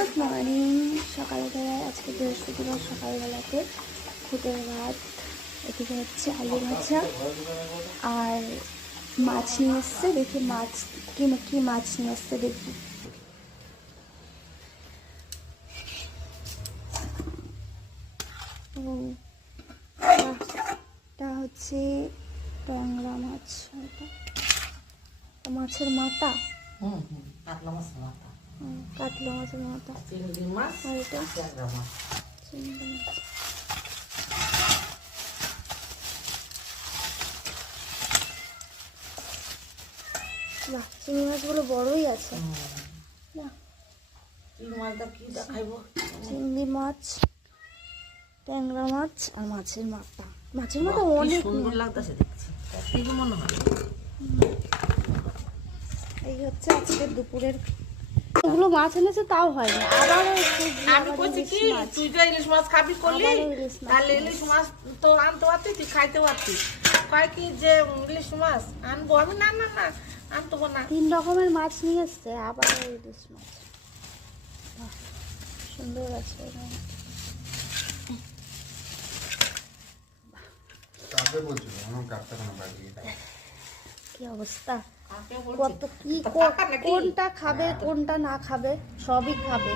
Good morning. সকালবেলায় আজকে বৃহস্পতিবার সকালবেলাতে খুদের ভাত, এদিকে হচ্ছে আলু ভাজা আর মাছ নিয়ে এসছে। দেখি মাছ কি মাছ নিয়ে এসছে দেখি। এটা হচ্ছে ট্যাংরা মাছ, মাছের মাথা, কাতলা মাছের মাথা, চিংড়ি মাছ আর এটা ট্যাংরা মাছ। চিংড়ি মাছ। বাহ, চিংড়ি মাছগুলো বড়ই আছে। বাহ, চিংড়ি মাছটা কি দেখাইবো? চিংড়ি মাছ, ট্যাংরা মাছ আর মাছের মাথা। মাছের মাথা অনেক সুন্দর লাগতেছে দেখছি, কি মনে হয়? এই হচ্ছে আজকে দুপুরের। এগুলো মাছ এনেছে তাও হয়নি, আবার আমি বলছি কি তুই যে ইলিশ মাছ খাবি করলি, তাহলে ইলিশ মাছ তো আনতে পারতি, তুই খাইতে পারতি। কয় কি যে ইলিশ মাছ আনবো, আমি না না না আনতে না। 3 রকমের মাছ নিয়ে এসছে, আবার ইলিশ মাছ। বাহ, সুন্দর আছে। কি অবস্থা, কত কি কোনটা খাবে কোনটা না খাবে, সবই খাবে।